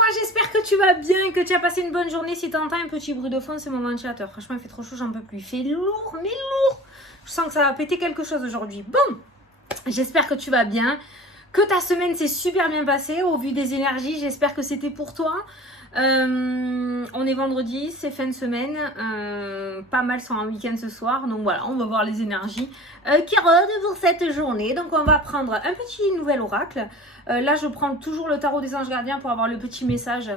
moi, j'espère que tu vas bien et que tu as passé une bonne journée. Si tu entends un petit bruit de fond, c'est mon ventilateur. Franchement, il fait trop chaud, j'en peux plus. Il fait lourd, mais lourd. Je sens que ça va péter quelque chose aujourd'hui. Bon, j'espère que tu vas bien, que ta semaine s'est super bien passée au vu des énergies. J'espère que c'était pour toi. On est vendredi, c'est fin de semaine, pas mal sont en week-end ce soir, donc voilà, on va voir les énergies qui rôdent pour cette journée. Donc on va prendre un petit nouvel oracle. Là je prends toujours le tarot des anges gardiens pour avoir le petit message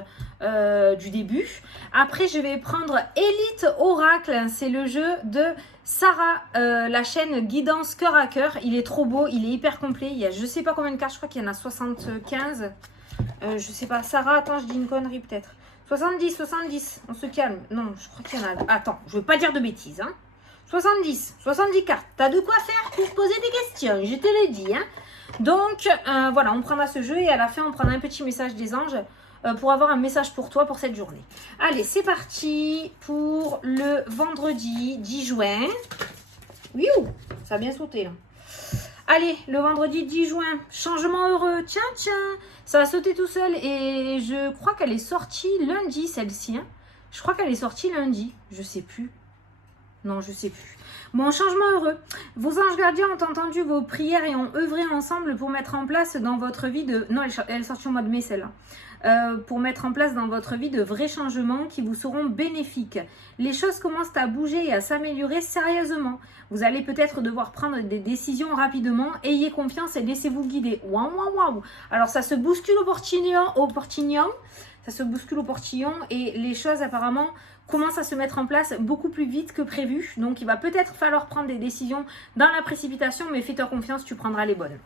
du début. Après je vais prendre Elite Oracle, c'est le jeu de Sarah, la chaîne Guidance Cœur à Cœur. Il est trop beau, il est hyper complet, il y a je sais pas combien de cartes, je crois qu'il y en a 75. Je sais pas, Sarah, attends, je dis une connerie peut-être. 70, on se calme. Non, je crois qu'il y en a. Attends, je veux pas dire de bêtises. Hein. 70 cartes. T'as de quoi faire pour poser des questions, je te l'ai dit. Hein. Donc, voilà, on prendra ce jeu et à la fin, on prendra un petit message des anges pour avoir un message pour toi pour cette journée. Allez, c'est parti pour le vendredi 10 juin. Oui, ça a bien sauté là. Allez, le vendredi 10 juin, changement heureux, tiens, ça a sauté tout seul et je crois qu'elle est sortie lundi celle-ci. Hein. Je crois qu'elle est sortie lundi, je sais plus. Non, je sais plus. Bon, changement heureux. Vos anges gardiens ont entendu vos prières et ont œuvré ensemble pour mettre en place dans votre vie de... Non, elle est sortie au mois de mai celle-là. Pour mettre en place dans votre vie de vrais changements qui vous seront bénéfiques. Les choses commencent à bouger et à s'améliorer sérieusement. Vous allez peut-être devoir prendre des décisions rapidement. Ayez confiance et laissez-vous guider. Waouh. Alors ça se bouscule au portillon. Ça se bouscule au portillon et les choses apparemment commencent à se mettre en place beaucoup plus vite que prévu. Donc il va peut-être falloir prendre des décisions dans la précipitation, mais fais-toi confiance, tu prendras les bonnes.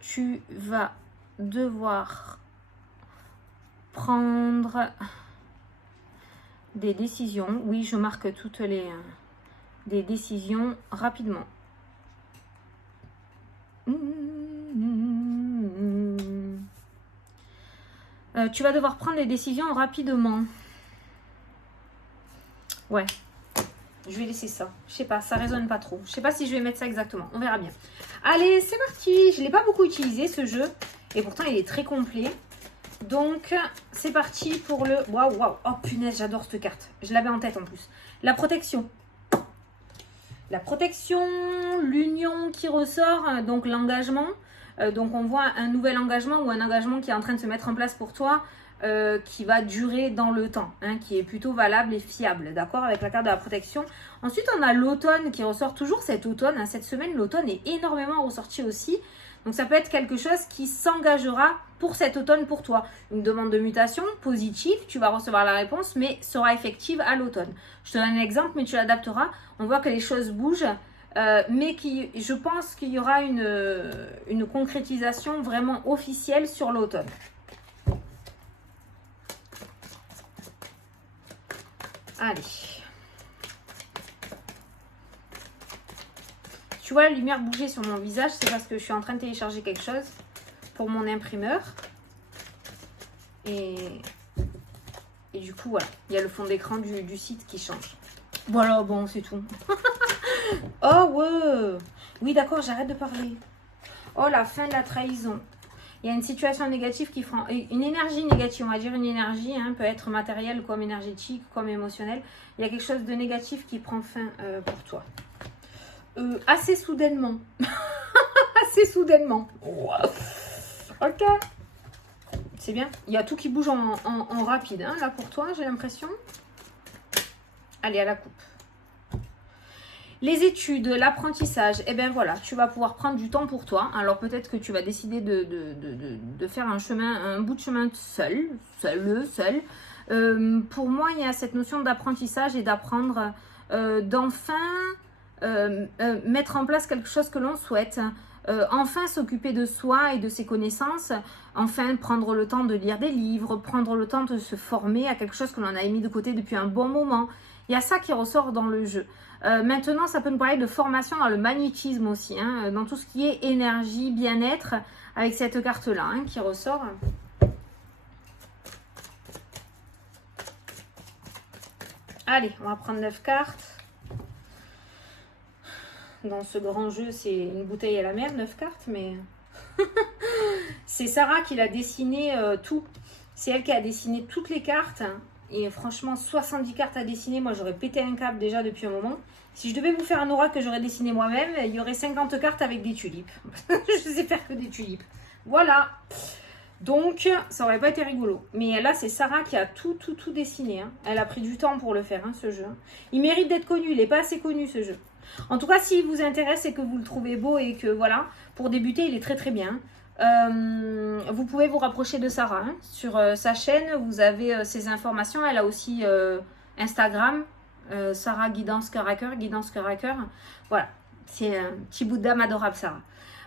Tu vas devoir prendre des décisions. Oui, je marque toutes les des décisions rapidement. Tu vas devoir prendre des décisions rapidement. Ouais. Je vais laisser ça. Je sais pas, ça résonne pas trop. Je sais pas si je vais mettre ça exactement. On verra bien. Allez, c'est parti. Je l'ai pas beaucoup utilisé ce jeu. Et pourtant, il est très complet. Donc, c'est parti pour le... Waouh. Oh, punaise, j'adore cette carte. Je l'avais en tête en plus. La protection. La protection, l'union qui ressort, donc l'engagement. Donc, on voit un nouvel engagement ou un engagement qui est en train de se mettre en place pour toi. Qui va durer dans le temps, hein, qui est plutôt valable et fiable, d'accord, avec la carte de la protection. Ensuite, on a l'automne qui ressort toujours cet automne. Hein, cette semaine, l'automne est énormément ressorti aussi. Donc, ça peut être quelque chose qui s'engagera pour cet automne pour toi. Une demande de mutation positive, tu vas recevoir la réponse, mais sera effective à l'automne. Je te donne un exemple, mais tu l'adapteras. On voit que les choses bougent. Mais je pense qu'il y aura une concrétisation vraiment officielle sur l'automne. Allez. Tu vois la lumière bouger sur mon visage, c'est parce que je suis en train de télécharger quelque chose pour mon imprimeur. Et du coup, voilà. Il y a le fond d'écran du site qui change. Voilà, bon, c'est tout. Oh, ouais. Oui, d'accord, j'arrête de parler. Oh, la fin de la trahison. Il y a une situation négative qui prend... Une énergie négative, on va dire une énergie, hein, peut être matérielle comme énergétique, comme émotionnelle. Il y a quelque chose de négatif qui prend fin pour toi. Assez soudainement. Assez soudainement. Ok. C'est bien. Il y a tout qui bouge en rapide, hein, là pour toi, j'ai l'impression. Allez, à la coupe. Les études, l'apprentissage, et bien voilà, tu vas pouvoir prendre du temps pour toi. Alors peut-être que tu vas décider de faire un bout de chemin seul. Pour moi, il y a cette notion d'apprentissage et d'apprendre, d'enfin mettre en place quelque chose que l'on souhaite. Enfin s'occuper de soi et de ses connaissances. Enfin prendre le temps de lire des livres, prendre le temps de se former à quelque chose que l'on a mis de côté depuis un bon moment. Il y a ça qui ressort dans le jeu. Maintenant, ça peut nous parler de formation dans le magnétisme aussi, hein, dans tout ce qui est énergie, bien-être, avec cette carte-là hein, qui ressort. Allez, on va prendre 9 cartes. Dans ce grand jeu, c'est une bouteille à la mer, 9 cartes, mais C'est Sarah qui l'a dessiné tout. C'est elle qui a dessiné toutes les cartes. Et franchement, 70 cartes à dessiner. Moi, j'aurais pété un câble déjà depuis un moment. Si je devais vous faire un oracle que j'aurais dessiné moi-même, il y aurait 50 cartes avec des tulipes. Je sais faire que des tulipes. Voilà. Donc, ça aurait pas été rigolo. Mais là, c'est Sarah qui a tout dessiné. Hein. Elle a pris du temps pour le faire, hein, ce jeu. Il mérite d'être connu. Il n'est pas assez connu, ce jeu. En tout cas, s'il vous intéresse et que vous le trouvez beau et que, voilà, pour débuter, il est très bien. Vous pouvez vous rapprocher de Sarah. Hein. Sur sa chaîne, vous avez ses informations. Elle a aussi Instagram. Sarah Guidance Cœur à Cœur. Guidance Cœur à Cœur. Voilà. C'est un petit bout d'âme adorable, Sarah.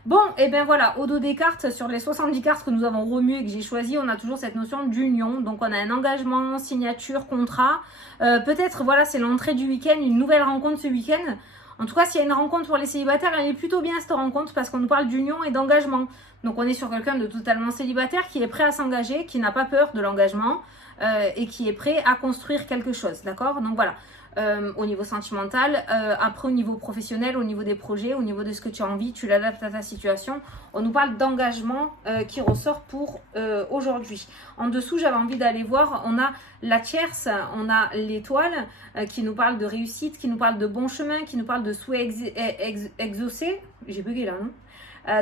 Bon, et bien voilà, au dos des cartes, sur les 70 cartes que nous avons remuées et que j'ai choisies, on a toujours cette notion d'union. Donc on a un engagement, signature, contrat. Peut-être, voilà, c'est l'entrée du week-end, une nouvelle rencontre ce week-end. En tout cas, s'il y a une rencontre pour les célibataires, elle est plutôt bien cette rencontre parce qu'on nous parle d'union et d'engagement. Donc on est sur quelqu'un de totalement célibataire qui est prêt à s'engager, qui n'a pas peur de l'engagement et qui est prêt à construire quelque chose, d'accord? Donc voilà. Au niveau sentimental, après au niveau professionnel, au niveau des projets, au niveau de ce que tu as envie, tu l'adaptes à ta situation. On nous parle d'engagement qui ressort pour aujourd'hui. En dessous, j'avais envie d'aller voir, on a la tierce, on a l'étoile qui nous parle de réussite, qui nous parle de bon chemin, qui nous parle de souhait exaucé. J'ai bugué là, non?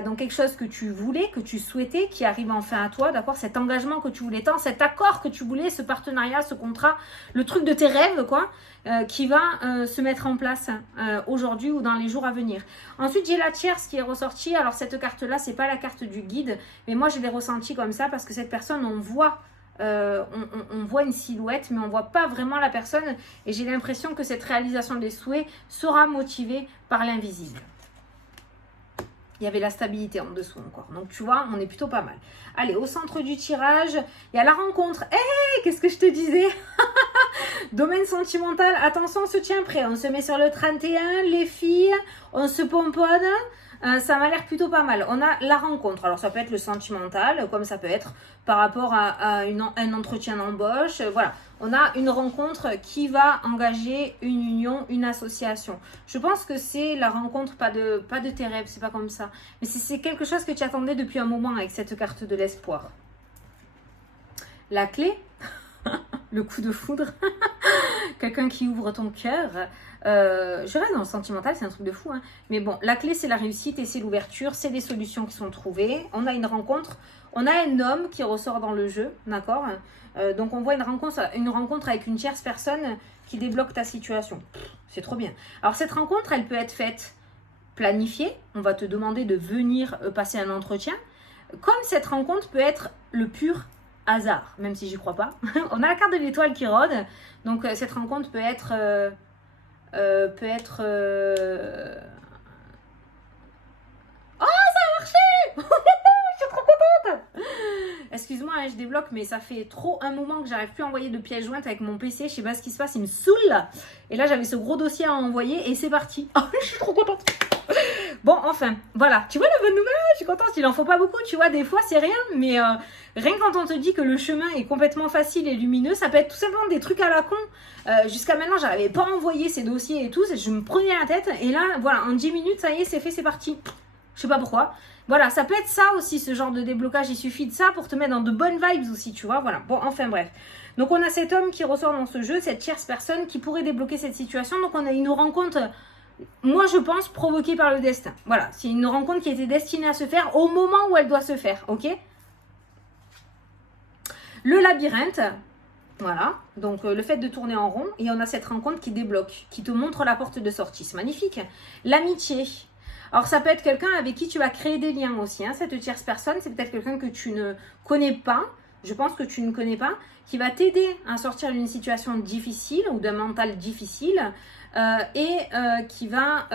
Donc quelque chose que tu voulais, que tu souhaitais, qui arrive enfin à toi, d'accord? Cet engagement que tu voulais tant, cet accord que tu voulais, ce partenariat, ce contrat, le truc de tes rêves, quoi, qui va se mettre en place aujourd'hui ou dans les jours à venir. Ensuite, j'ai la tierce qui est ressortie. Alors cette carte-là, c'est pas la carte du guide, mais moi je l'ai ressentie comme ça parce que cette personne, on voit une silhouette, mais on voit pas vraiment la personne. Et j'ai l'impression que cette réalisation des souhaits sera motivée par l'invisible. Il y avait la stabilité en dessous encore. Donc, tu vois, on est plutôt pas mal. Allez, au centre du tirage, il y a la rencontre. Hé, qu'est-ce que je te disais? Domaine sentimental, attention, on se tient prêt. On se met sur le 31, les filles, on se pomponne. Ça m'a l'air plutôt pas mal. On a la rencontre. Alors, ça peut être le sentimental, comme ça peut être par rapport à un entretien d'embauche. Voilà. On a une rencontre qui va engager une union, une association. Je pense que c'est la rencontre, pas de tes rêves, c'est pas comme ça. Mais c'est quelque chose que tu attendais depuis un moment avec cette carte de l'espoir. La clé, le coup de foudre, quelqu'un qui ouvre ton cœur. Je reste dans le sentimental, c'est un truc de fou. Hein. Mais bon, la clé, c'est la réussite et c'est l'ouverture, c'est des solutions qui sont trouvées. On a une rencontre, on a un homme qui ressort dans le jeu, d'accord? Donc on voit une rencontre avec une tierce personne qui débloque ta situation. C'est trop bien. Alors cette rencontre, elle peut être faite planifiée. On va te demander de venir passer un entretien. Comme cette rencontre peut être le pur hasard, même si j'y crois pas. On a la carte de l'étoile qui rôde. Donc cette rencontre peut être... Oh, ça a marché! Je suis trop contente! Excuse-moi, hein, je débloque, mais ça fait trop un moment que j'arrive plus à envoyer de pièces jointes avec mon PC. Je sais pas ce qui se passe, il me saoule. Et là, j'avais ce gros dossier à envoyer et c'est parti. Oh, je suis trop contente. Bon, enfin, voilà. Tu vois la bonne nouvelle? Je suis contente. Il en faut pas beaucoup, tu vois. Des fois, c'est rien. Mais rien que quand on te dit que le chemin est complètement facile et lumineux, ça peut être tout simplement des trucs à la con. Jusqu'à maintenant, j'arrivais pas à envoyer ces dossiers et tout. Je me prenais la tête. Et là, voilà, en 10 minutes, ça y est, c'est fait, c'est parti. Je sais pas pourquoi. Voilà, ça peut être ça aussi, ce genre de déblocage. Il suffit de ça pour te mettre dans de bonnes vibes aussi, tu vois. Voilà. Bon, enfin bref. Donc, on a cet homme qui ressort dans ce jeu, cette tierce personne qui pourrait débloquer cette situation. Donc, on a une rencontre, moi, je pense, provoquée par le destin. Voilà. C'est une rencontre qui était destinée à se faire au moment où elle doit se faire. OK? Le labyrinthe. Voilà. Donc, le fait de tourner en rond. Et on a cette rencontre qui débloque, qui te montre la porte de sortie. C'est magnifique. L'amitié. Alors, ça peut être quelqu'un avec qui tu vas créer des liens aussi. Hein. Cette tierce personne, c'est peut-être quelqu'un que tu ne connais pas. Je pense que tu ne connais pas. Qui va t'aider à sortir d'une situation difficile ou d'un mental difficile. Qui va,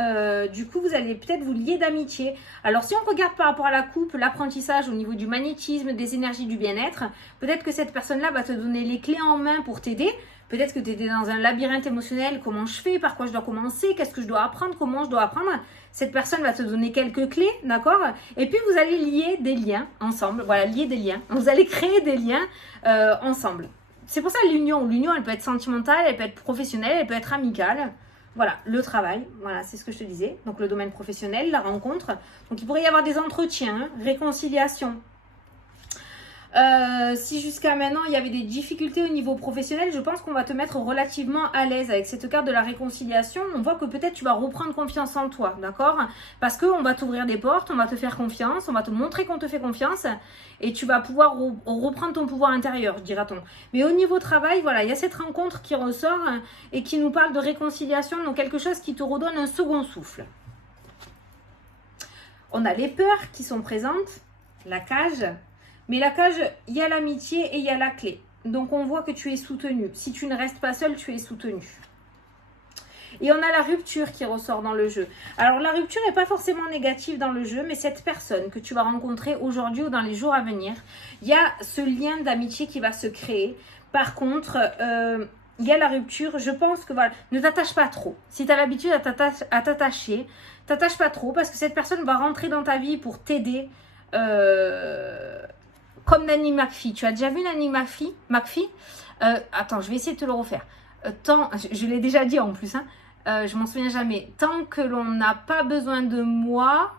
du coup, vous allez peut-être vous lier d'amitié. Alors, si on regarde par rapport à la coupe, l'apprentissage au niveau du magnétisme, des énergies du bien-être, peut-être que cette personne-là va te donner les clés en main pour t'aider. Peut-être que tu étais dans un labyrinthe émotionnel, comment je fais, par quoi je dois commencer, qu'est-ce que je dois apprendre, comment je dois apprendre. Cette personne va te donner quelques clés, d'accord? Et puis, vous allez lier des liens ensemble. Voilà, lier des liens. Vous allez créer des liens ensemble. C'est pour ça l'union. L'union, elle peut être sentimentale, elle peut être professionnelle, elle peut être amicale. Voilà, le travail, voilà, c'est ce que je te disais. Donc, le domaine professionnel, la rencontre. Donc, il pourrait y avoir des entretiens, réconciliation. Si jusqu'à maintenant il y avait des difficultés au niveau professionnel, je pense qu'on va te mettre relativement à l'aise avec cette carte de la réconciliation. On voit que peut-être tu vas reprendre confiance en toi, d'accord? Parce qu'on va t'ouvrir des portes, on va te faire confiance, on va te montrer qu'on te fait confiance et tu vas pouvoir reprendre ton pouvoir intérieur, dira-t-on. Mais au niveau travail, voilà, il y a cette rencontre qui ressort et qui nous parle de réconciliation, donc quelque chose qui te redonne un second souffle. On a les peurs qui sont présentes, la cage. Mais la cage, il y a l'amitié et il y a la clé. Donc, on voit que tu es soutenu. Si tu ne restes pas seul, tu es soutenu. Et on a la rupture qui ressort dans le jeu. Alors, la rupture n'est pas forcément négative dans le jeu, mais cette personne que tu vas rencontrer aujourd'hui ou dans les jours à venir, il y a ce lien d'amitié qui va se créer. Par contre, il y a la rupture. Je pense que, voilà, ne t'attache pas trop. Si tu as l'habitude à t'attacher, t'attache pas trop parce que cette personne va rentrer dans ta vie pour t'aider. Comme Nanny McPhee. Tu as déjà vu Nanny McPhee? Attends, je vais essayer de te le refaire. Je l'ai déjà dit en plus. Je m'en souviens jamais. Tant que l'on n'a pas besoin de moi...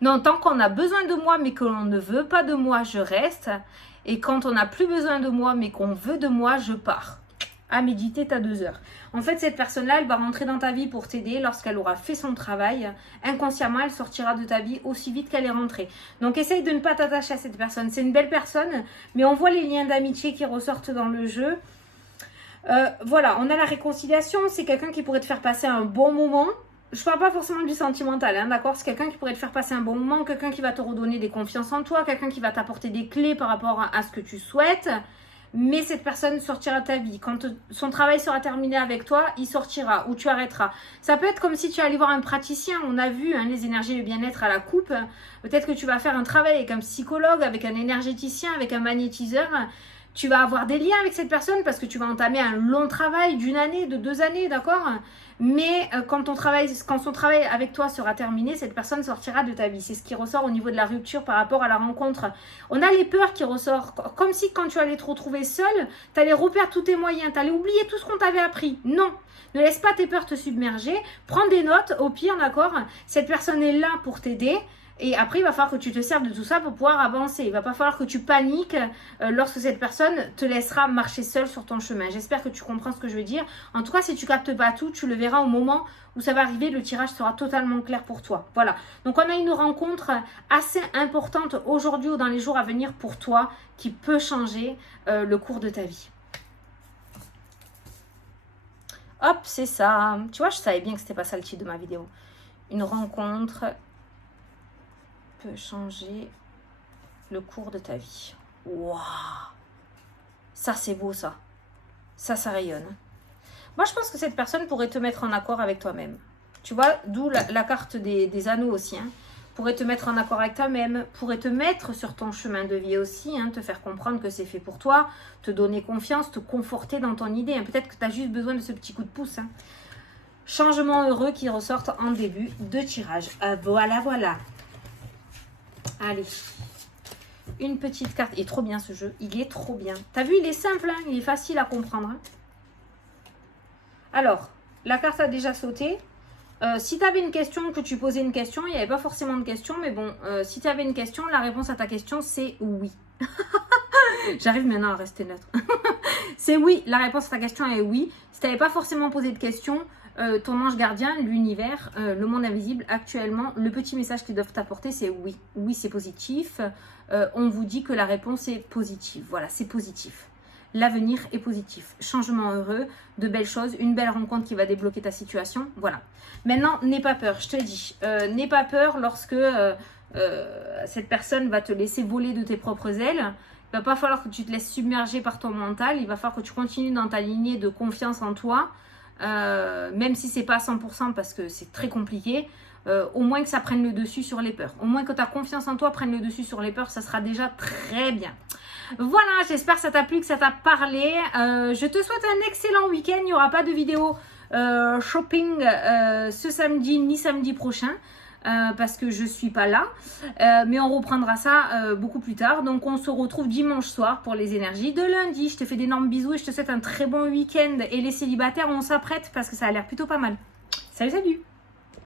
Non, tant qu'on a besoin de moi, mais que l'on ne veut pas de moi, je reste. Et quand on n'a plus besoin de moi, mais qu'on veut de moi, je pars. À méditer, tu as 2 heures. En fait, cette personne-là, elle va rentrer dans ta vie pour t'aider lorsqu'elle aura fait son travail. Inconsciemment, elle sortira de ta vie aussi vite qu'elle est rentrée. Donc, essaye de ne pas t'attacher à cette personne. C'est une belle personne, mais on voit les liens d'amitié qui ressortent dans le jeu. Voilà, on a la réconciliation. C'est quelqu'un qui pourrait te faire passer un bon moment. Je ne parle pas forcément du sentimental, hein, d'accord? C'est quelqu'un qui pourrait te faire passer un bon moment, quelqu'un qui va te redonner des confiances en toi, quelqu'un qui va t'apporter des clés par rapport à ce que tu souhaites. Mais cette personne sortira de ta vie. Quand son travail sera terminé avec toi, il sortira ou tu arrêteras. Ça peut être comme si tu allais voir un praticien. On a vu les énergies et le bien-être à la coupe. Peut-être que tu vas faire un travail avec un psychologue, avec un énergéticien, avec un magnétiseur. Tu vas avoir des liens avec cette personne parce que tu vas entamer un long travail d'1 année, de 2 années, d'accord? Mais quand son travail avec toi sera terminé, cette personne sortira de ta vie. C'est ce qui ressort au niveau de la rupture par rapport à la rencontre. On a les peurs qui ressortent. Comme si quand tu allais te retrouver seule, tu allais reperdre tous tes moyens. Tu allais oublier tout ce qu'on t'avait appris. Non, ne laisse pas tes peurs te submerger. Prends des notes, au pire, d'accord? Cette personne est là pour t'aider. Et après, il va falloir que tu te serves de tout ça pour pouvoir avancer. Il va pas falloir que tu paniques lorsque cette personne te laissera marcher seule sur ton chemin. J'espère que tu comprends ce que je veux dire. En tout cas, si tu captes pas tout, tu le verras au moment où ça va arriver. Le tirage sera totalement clair pour toi. Voilà. Donc, on a une rencontre assez importante aujourd'hui ou dans les jours à venir pour toi qui peut changer le cours de ta vie. Hop, c'est ça. Tu vois, je savais bien que c'était pas ça le titre de ma vidéo. Une rencontre peut changer le cours de ta vie. Waouh! Ça, c'est beau, ça. Ça rayonne. Moi, je pense que cette personne pourrait te mettre en accord avec toi-même. Tu vois, d'où la carte des anneaux aussi. Pourrait te mettre en accord avec toi-même, pourrait te mettre sur ton chemin de vie aussi, te faire comprendre que c'est fait pour toi, te donner confiance, te conforter dans ton idée. Peut-être que tu as juste besoin de ce petit coup de pouce. Changement heureux qui ressortent en début de tirage. Voilà, voilà. Allez, une petite carte. Il est trop bien ce jeu, il est trop bien. T'as vu, il est simple, il est facile à comprendre. Alors, la carte a déjà sauté. Si tu avais une question, que tu posais une question, il n'y avait pas forcément de question, mais bon, si tu avais une question, la réponse à ta question, c'est oui. J'arrive maintenant à rester neutre. C'est oui, la réponse à ta question est oui. Si tu n'avais pas forcément posé de question, ton ange gardien, l'univers, le monde invisible, actuellement, le petit message qu'ils doivent t'apporter, c'est oui. Oui, c'est positif. On vous dit que la réponse est positive. Voilà, c'est positif. L'avenir est positif. Changement heureux, de belles choses, une belle rencontre qui va débloquer ta situation. Voilà. Maintenant, n'aie pas peur, je te dis. N'aie pas peur lorsque cette personne va te laisser voler de tes propres ailes. Il va pas falloir que tu te laisses submerger par ton mental. Il va falloir que tu continues dans ta lignée de confiance en toi. Même si c'est pas à 100% parce que c'est très compliqué. Au moins que ça prenne le dessus sur les peurs. Au moins que ta confiance en toi prenne le dessus sur les peurs. Ça sera déjà très bien. Voilà, j'espère que ça t'a plu, que ça t'a parlé. Je te souhaite un excellent week-end. Il n'y aura pas de vidéo shopping ce samedi ni samedi prochain. Parce que je suis pas là, mais on reprendra ça beaucoup plus tard. Donc on se retrouve dimanche soir pour les énergies de lundi. Je te fais d'énormes bisous et je te souhaite un très bon week-end. Et les célibataires, on s'apprête parce que ça a l'air plutôt pas mal. Salut, salut!